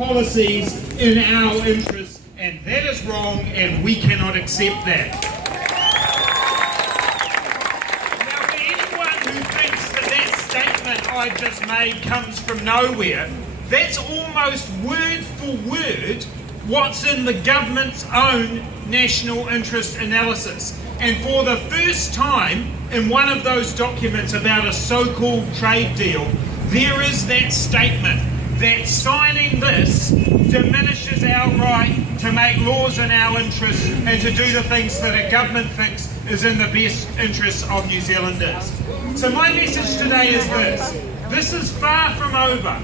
policies in our interests, and that is wrong, and we cannot accept that. Now, for anyone who thinks that that statement I've just made comes from nowhere, that's almost word for word what's in the government's own national interest analysis. And for the first time in one of those documents about a so-called trade deal, there is that statement that signing this diminishes our right to make laws in our interests and to do the things that a government thinks is in the best interests of New Zealanders. So my message today is this. This is far from over.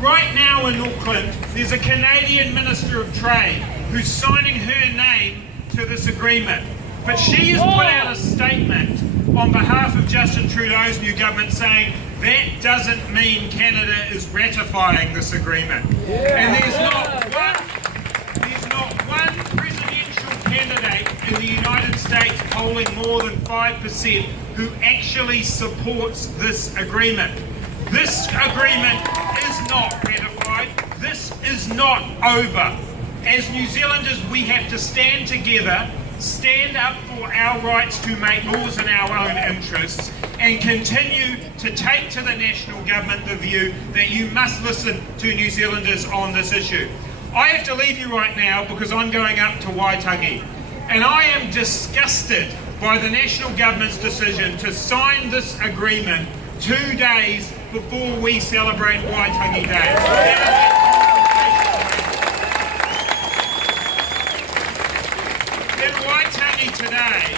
Right now in Auckland, there's a Canadian Minister of Trade who's signing her name to this agreement. But she has put out a statement on behalf of Justin Trudeau's new government saying that doesn't mean Canada is ratifying this agreement. And there's not one presidential candidate in the United States polling more than 5% who actually supports this agreement. This agreement is not ratified. This is not over. As New Zealanders, we have to stand together, stand up for our rights to make laws in our own interests, and continue to take to the national government the view that you must listen to New Zealanders on this issue. I have to leave you right now because I'm going up to Waitangi, and I am disgusted by the national government's decision to sign this agreement 2 days before we celebrate Waitangi Day. In Waitangi today,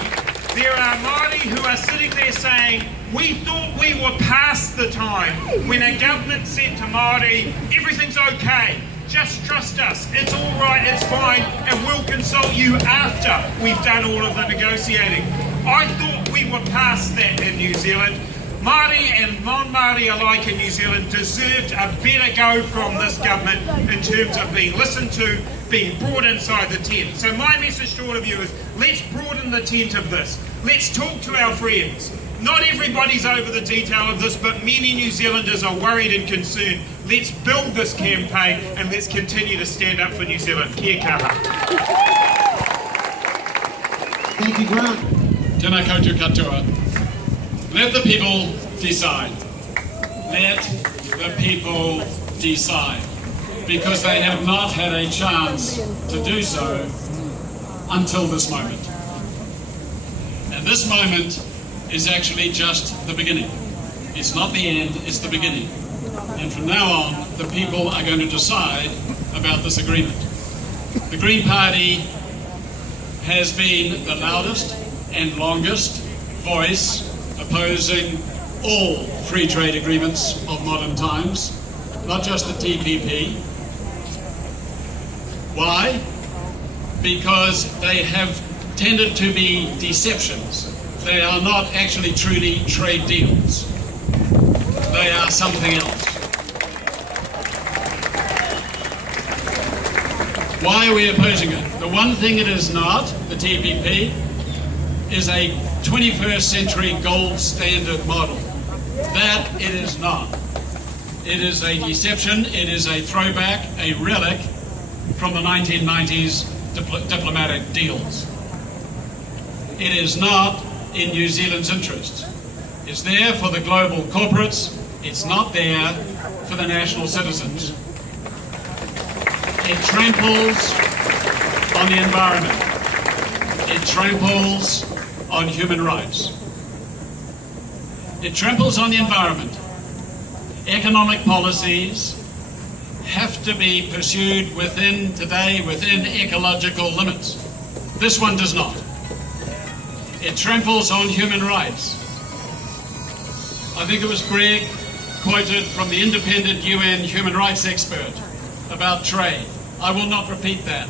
there are Māori who are sitting there saying, we thought we were past the time when a government said to Māori, everything's okay, just trust us, it's all right, it's fine, and we'll consult you after we've done all of the negotiating. I thought we were past that in New Zealand. Māori and non-Māori alike in New Zealand deserved a better go from this government in terms of being listened to, being brought inside the tent. So my message to all of you is, let's broaden the tent of this. Let's talk to our friends. Not everybody's over the detail of this, but many New Zealanders are worried and concerned. Let's build this campaign and let's continue to stand up for New Zealand. Kia kaha. Thank you, Grant. Tēnā koutou katoa. Let the people decide. Let the people decide. Because they have not had a chance to do so until this moment. And this moment is actually just the beginning. It's not the end, it's the beginning. And from now on, the people are going to decide about this agreement. The Green Party has been the loudest and longest voice opposing all free trade agreements of modern times, not just the TPP. Why? Because they have tended to be deceptions. They are not actually truly trade deals. They are something else. Why are we opposing it? The one thing it is not, the TPP, is a 21st century gold standard model. That it is not. It is a deception, it is a throwback, a relic from the 1990s diplomatic deals. It is not in New Zealand's interest. It's there for the global corporates, it's not there for the national citizens. It tramples on the environment. It tramples on human rights. It tramples on the environment. Economic policies have to be pursued within ecological limits. This one does not. It tramples on human rights. I think it was Greg quoted from the independent UN human rights expert about trade. I will not repeat that.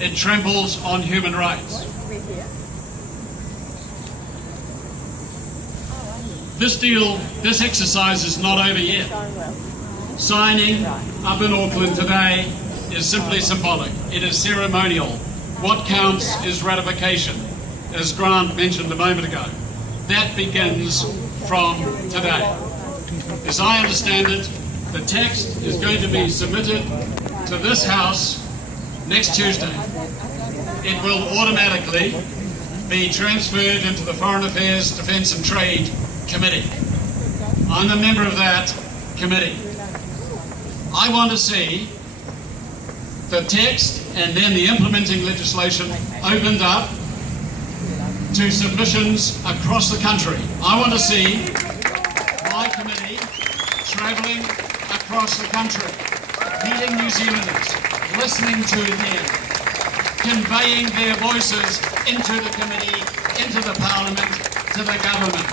It tramples on human rights. This exercise is not over yet. Signing up in Auckland today is simply symbolic. It is ceremonial. What counts is ratification, as Grant mentioned a moment ago. That begins from today. As I understand it, The text is going to be submitted to this House next Tuesday. It will automatically be transferred into the Foreign Affairs, Defence and Trade Committee. I'm a member of that committee. I want to see the text and then the implementing legislation opened up to submissions across the country. I want to see my committee travelling across the country, meeting New Zealanders, listening to them, conveying their voices into the committee, into the parliament, to the government.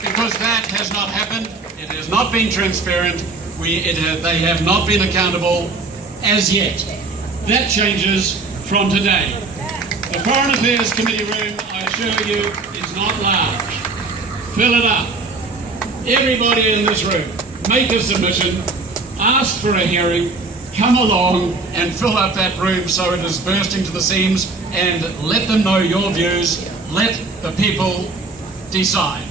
Because that has not happened, it has not been transparent, they have not been accountable as yet. That changes from today. The Foreign Affairs Committee room, I assure you, is not large. Fill it up. Everybody in this room, make a submission, ask for a hearing, come along and fill up that room so it is bursting to the seams, and let them know your views. Let the people decide.